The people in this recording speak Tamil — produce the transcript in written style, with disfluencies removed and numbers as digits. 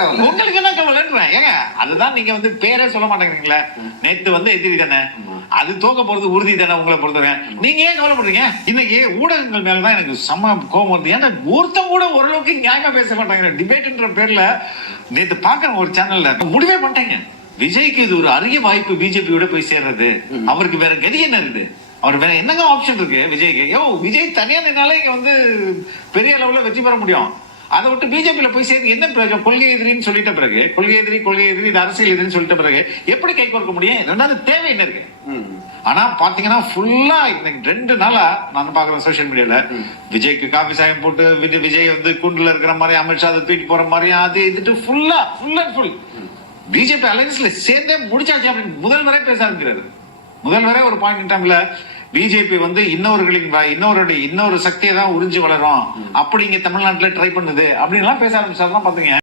கவலை? உங்களுக்கு என்ன கவலைன்றேன். ஏங்க அதுதான் நீங்க வந்து பேரே சொல்ல மாட்டேங்கிறீங்களே. நேத்து வந்து எதிரி தானே, அது தோக்க போறது உறுதி தானே உங்களை பொறுத்தவரை. நீங்க ஏன் கவலைப்படுறீங்க? இன்னைக்கு ஊடகங்கள் மேலதான் எனக்கு செம்ம கோபம் வருது. ஏன்னா ஒருத்தம் கூட ஓரளவுக்கு நியாயமா பேச மாட்டாங்க. டிபேட்ன்ற பேர்ல நேத்து பாக்குற ஒரு சேனல்ல முடிவே பண்ணிட்டாங்க. விஜய்க்கு இது ஒரு அரிய வாய்ப்பு பிஜேபியோட போய் சேர்றது. அவருக்கு வேற கதி என்ன இருக்குது? அவர் வேற என்னங்க ஆப்ஷன் இருக்கு விஜய்க்கு? விஜய் தனியா நின்னாலே இங்க வந்து பெரிய அளவுல வெற்றி பெற முடியும். அதை விட்டு பிஜேபியில போய் சேர்ந்து என்ன பிரயோஜனம்? கொள்கை எதிரின்னு சொல்லிட்ட பிறகு, கொள்கை எதிரி இது அரசியல் எதிரின்னு சொல்லிட்ட பிறகு எப்படி கை கோர்க்க முடியும்? ரெண்டாவது தேவை என்ன இருக்கு? ஆனா பாத்தீங்கன்னா ஃபுல்லா இன்னைக்கு 2 நாளா நான் பாக்குறேன் சோசியல் மீடியால, விஜய்க்கு காபி சாயம் போட்டு விஜய் வந்து கூண்டுல இருக்கிற மாதிரி, அமித்ஷா அதை தூக்கிட்டு போற மாதிரி, அது இதுட்டு ஃபுல் அண்ட் ஃபுல் பிஜேபி அலையன்ஸ்ல சேர்ந்தே முடிச்சாச்சு அப்படின்னு முதல்வரே பேச ஆரம்பிக்கிறாரு. முதல்வரே ஒரு பாயிண்ட் டைம்ல பிஜேபி வந்து இன்னொரு சக்தியை தான் உறிஞ்சி வளரும், அப்படி இங்க தமிழ்நாட்டுல ட்ரை பண்ணுது அப்படின்னு எல்லாம் பேச ஆரம்பிச்சாருதான் பாத்தீங்க.